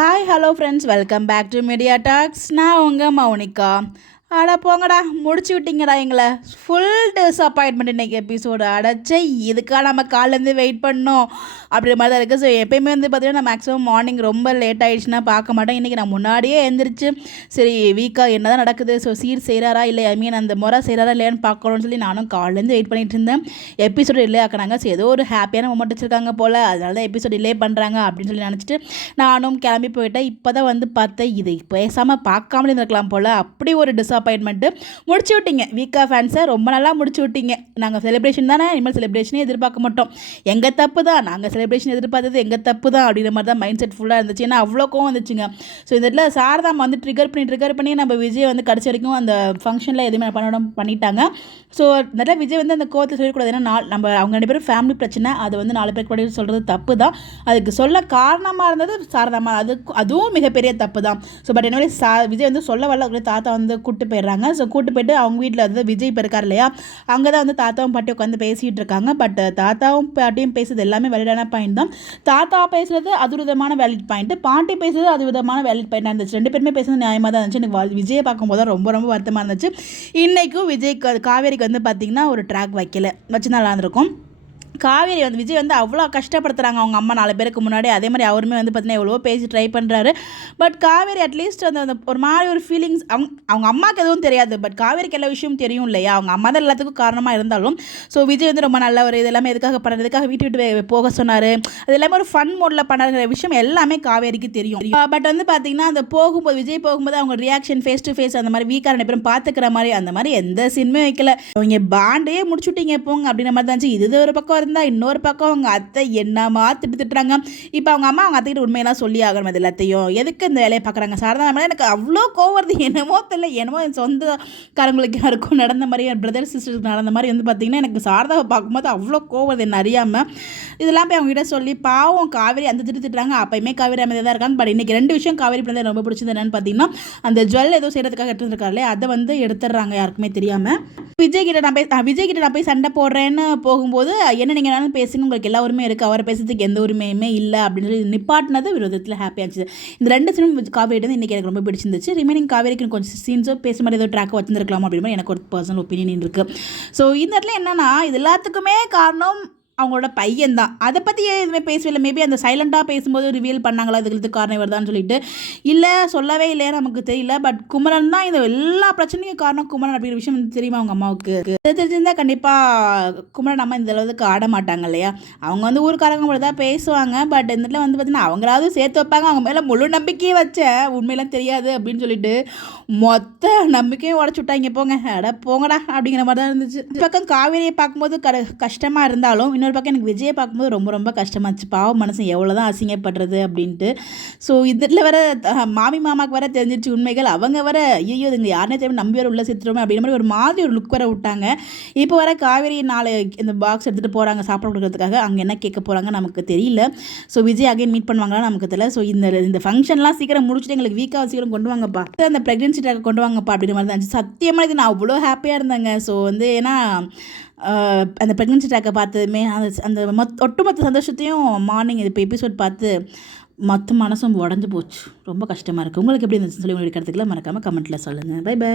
Hi hello friends, welcome back to media talks. நான் உங்கள் மௌனிகா. அட போங்கடா, முடிச்சு விட்டீங்கடா எங்களை. ஃபுல் டிஸப்பாயின்மெண்ட் இன்றைக்கி எபிசோடு. அடைச்சே இதுக்காக நம்ம காலேருந்து வெயிட் பண்ணோம் அப்படின்ற மாதிரி தான் இருக்குது. ஸோ எப்போயுமே பார்த்திங்கன்னா நான் மேக்ஸிமம் மார்னிங் ரொம்ப லேட் ஆகிடுச்சுன்னா பார்க்க மாட்டேன். இன்றைக்கி நான் முன்னாடியே எழுந்திரிச்சு சரி வீக்காக என்ன தான் நடக்குது, ஸோ சீர் செய்கிறாரா இல்லை அந்த முறை செய்கிறாரா இல்லையான்னு பார்க்கணும்னு சொல்லி நானும் காலேருந்து வெயிட் பண்ணிகிட்டு இருந்தேன். Episode delay ஆக்குனாங்க. ஸோ ஏதோ ஒரு ஹாப்பியான மொமெண்ட் வச்சுருக்காங்க போல், அதனால தான் எபிசோட் டிலே பண்ணுறாங்க அப்படின்னு சொல்லி நினச்சிட்டு நானும் கிளம்பி போயிட்டேன். இப்போ தான் பார்த்தேன் இது பேசாமல் பார்க்காமலே இருந்திருக்கலாம் போல். அப்படி ஒரு டிஸப்பாயின்மெண்ட்டு. முடிச்சு விட்டீங்க வீக்கா ஃபேன்ஸை, ரொம்ப நல்லா முடிச்சு விட்டீங்க. நாங்கள் செலிப்ரேஷன் தானே, இனிமேல் செலிப்ரேஷனே எதிர்பார்க்க மாட்டோம், எங்கள் தப்பு தான், நாங்கள் செலிப்ரேஷன் எதிர்பார்த்தது எங்கள் தப்பு தான் அப்படிங்கிற மாதிரி தான் மைண்ட் செட் ஃபுல்லாக இருந்துச்சு. ஏன்னா அவ்வளோ கோவம் வந்துச்சுங்க. ஸோ இந்த இடத்துல சாரதாமா ட்ரிகர் பண்ணி நம்ம விஜய் கடைசி வரைக்கும் அந்த ஃபங்க்ஷனில் எதுவுமே பண்ணிட்டாங்க. ஸோ இந்த விஜய் அந்த கோவத்தை சொல்லக்கூடாது. ஏன்னா நம்ம அவங்க 2 பேரும் ஃபேமிலி பிரச்சனை, அதை 4 பேருக்கு கூட சொல்கிறது தப்பு தான். அதுக்கு சொல்ல காரணமாக இருந்தது சாரதாமா, அதுவும் மிகப்பெரிய தப்பு தான். ஸோ பட் என்ன விஜய் சொல்ல வரல, தாத்தா கூப்பிட்டு போயிடுறாங்க. ஸோ கூப்பிட்டு போயிட்டு அவங்க வீட்டில் விஜய் இப்போ இருக்கார் இல்லையா, அங்கே தான் தாத்தாவும் பாட்டி உட்காந்து பேசிகிட்டு இருக்காங்க. பட் தாத்தாவும் பாட்டியும் பேசுறது எல்லாமே வேலிடான பாயிண்ட் தான். தாத்தா பேசுகிறது அது விதமான வேலிட் பாயிண்ட்டு, பாட்டி பேசுறது அது விதமான வேலிட் பாயிண்டாக இருந்துச்சு. 2 பேருமே பேசுறது நியாயமாக தான் இருந்துச்சு. எனக்கு விஜயை பார்க்கும்போது தான் ரொம்ப ரொம்ப வருத்தமாக இருந்துச்சு. இன்றைக்கும் விஜய் காவேரிக்கு பார்த்திங்கன்னா ஒரு ட்ராக் வச்சு நல்லா இருந்திருக்கும். காவேரி விஜய் அவ்வளோ கஷ்டப்படுத்துகிறாங்க அவங்க அம்மா 4 பேருக்கு முன்னாடி. அதே மாதிரி அவருமே பார்த்தீங்கன்னா எவ்வளோ பேசி ட்ரை பண்ணுறாரு. பட் காவேரி அட்லீஸ்ட் அந்த ஒரு மாதிரி ஒரு ஃபீலிங்ஸ் அவங்க அம்மாவுக்கு எதுவும் தெரியாது, பட் காவேரிக்கு எல்லா விஷயமும் தெரியும் இல்லையா. அவங்க அம்மா தான் எல்லாத்துக்கும் காரணமாக இருந்தாலும் ஸோ விஜய் ரொம்ப நல்ல ஒரு இது எல்லாமே எதுக்காக பண்ணுறது, எதுக்காக விட்டு போக சொன்னார், அது எல்லாமே ஒரு ஃபன் மோடில் பண்ணுற விஷயம் எல்லாமே காவேரிக்கு தெரியும். பட் பார்த்தீங்கன்னா அந்த போகும்போது விஜய் போகும்போது அவங்க ரியாக்ஷன் ஃபேஸ் டு ஃபேஸ் அந்த மாதிரி வீக்காக 2 பேரும் பார்த்துக்கிற மாதிரி அந்த மாதிரி எந்த சீனுமே வைக்கல. அவங்க பாண்டே முடிச்சுட்டீங்க போங்க அப்படின்ற மாதிரி தான். இது ஒரு பக்கம் இருந்தால் இன்னொரு பக்கம் அவங்க அத்தை என்னமா திட்டுறாங்க. இப்போ அவங்க அம்மா அவங்க அத்தைக்கிட்ட உண்மையெல்லாம் சொல்லி ஆகணும். அது எல்லாத்தையும் எதுக்கு இந்த வேலையை பார்க்குறாங்க சாரதா மேலே எனக்கு அவ்வளோ கோவம் வருது. என்னமோ தெரியல, என்னமோ என் சொந்தக்காரங்களுக்கு யாருக்கும் நடந்த மாதிரி, என் பிரதர் சிஸ்டருக்கு நடந்த மாதிரி பார்த்திங்கன்னா எனக்கு சாரதாவை பார்க்கும்போது அவ்வளோ கோவம் வருது என்ன அறியாமல். இதெல்லாம் போய் அவங்ககிட்ட சொல்லி பாவம் காவேரி அந்த திட்டுறாங்க. அப்பயுமே காவேரி அமைதியாக தான் இருக்காங்க. பட் இன்றைக்கி 2 விஷயம் காவேரி பிள்ளை ரொம்ப பிடிச்சது என்னென்னு பார்த்தீங்கன்னா, அந்த ஜுவல் ஏதோ செய்கிறதுக்காக எடுத்துருக்காரு அதை எடுத்துடுறாங்க யாருக்குமே தெரியாமல். விஜய் கிட்ட நான் போய் சண்டை போடுறேன்னு போகும்போது என்ன நீங்கள் பேசுங்க, உங்களுக்கு எல்லா உரிமையும் இருக்குது, அவரை பேசுறதுக்கு எந்த உரிமையுமே இல்லை அப்படின்னு சொல்லி நிப்பாட்டினது விரோதத்தில் ஹாப்பியாக இருந்துச்சு. இந்த 2 சீனும் காவேரி இன்றைக்கி எனக்கு ரொம்ப பிடிச்சிருந்துச்சு. ரிமைனிங் காவேரிக்கு கொஞ்சம் சீன்ஸோ பேச மாதிரி ஏதோ ட்ராக் வச்சுருக்கலாம் அப்படின்னு எனக்கு ஒரு பர்சனல் ஒப்பீனியன் இருக்குது. ஸோ இந்த இடத்துல என்னென்னா இது எல்லாத்துக்குமே காரணம் அவங்களோட பையன் தான். அதை பற்றி எதுவுமே பேசவில்லை. மேபி அந்த சைலண்ட்டாக பேசும்போது ரிவீல் பண்ணாங்களா இதுக்கு காரணம் வருதான்னு சொல்லிட்டு, இல்லை சொல்லவே இல்லையா நமக்கு தெரியல. பட் குமரன் தான் இந்த எல்லா பிரச்சனைக்கும் காரணம். குமரன் அப்படிங்கிற விஷயம் தெரியுமா அவங்க அம்மாவுக்கு? தெரிஞ்சிருந்தால் கண்டிப்பாக குமரன் அம்மா இந்த அளவுக்கு ஆட மாட்டாங்க இல்லையா. அவங்க ஊருக்காரங்க கூட தான் பேசுவாங்க. பட் இந்த இடத்துல பார்த்தீங்கன்னா அவங்களாவது சேர்த்து வைப்பாங்க. அவங்க மேலே முழு நம்பிக்கையே வச்ச உண்மையெல்லாம் தெரியாது அப்படின்னு சொல்லிட்டு மொத்த நம்பிக்கையும் உடச்சு விட்டாங்க. போங்க அட போங்கடா அப்படிங்கிற மாதிரி தான் இருந்துச்சு. பக்கம் காவேரியை பார்க்கும்போது கஷ்டமாக இருந்தாலும் இன்னொரு பக்கம் எனக்கு விஜயை பார்க்கும்போது ரொம்ப ரொம்ப கஷ்டமாச்சு. பாவம் மனசு எவ்வளோ தான் அசிங்கப்படுறது அப்படின்ட்டு. ஸோ இதில் வர மாமி மாமாவுக்கு வர தெரிஞ்சிச்சு உண்மைகள். அவங்க வர ஐயோ இதுங்க யாருனே தெரியும் நம்பி வர உள்ள சேர்த்துருவோம் அப்படின்ற மாதிரி ஒரு மாதிரி ஒரு லுக் வர விட்டாங்க. இப்போ வர காவேரி 4 இந்த பாக்ஸ் எடுத்துகிட்டு போகிறாங்க சாப்பிட கொடுக்கறதுக்காக. அங்கே என்ன கேட்க போகிறாங்க நமக்கு தெரியல. ஸோ விஜய் அகைன் மீட் பண்ணுவாங்களா நமக்கு தெரியல. ஸோ இந்த ஃபங்க்ஷன்லாம் சீக்கிரம் முடிச்சுட்டு எங்களுக்கு வீக்காக சீக்கிரம் கொண்டு வாங்கப்பா, அந்த ப்ரெக்னென்சி டாக் கொண்டு வாங்கப்பா அப்படின்ற மாதிரி தான். சத்தியமாக இது நான் அவ்வளோ ஹாப்பியாக இருந்தேங்க. ஸோ ஏன்னா அந்த ப்ரெக்னென்சி ட்ராக்கை பார்த்ததுமே அந்த ஒட்டுமொத்த சந்தோஷத்தையும் மார்னிங் இப்போ எபிசோட் பார்த்து மொத்த மனசும் உடஞ்சி போச்சு. ரொம்ப கஷ்டமாக இருக்குது. உங்களுக்கு எப்படி இருந்துச்சுன்னு சொல்லி உங்களுக்கு கருத்துக்களை மறக்காமல் கமெண்ட்டில் சொல்லுங்கள். Bye by.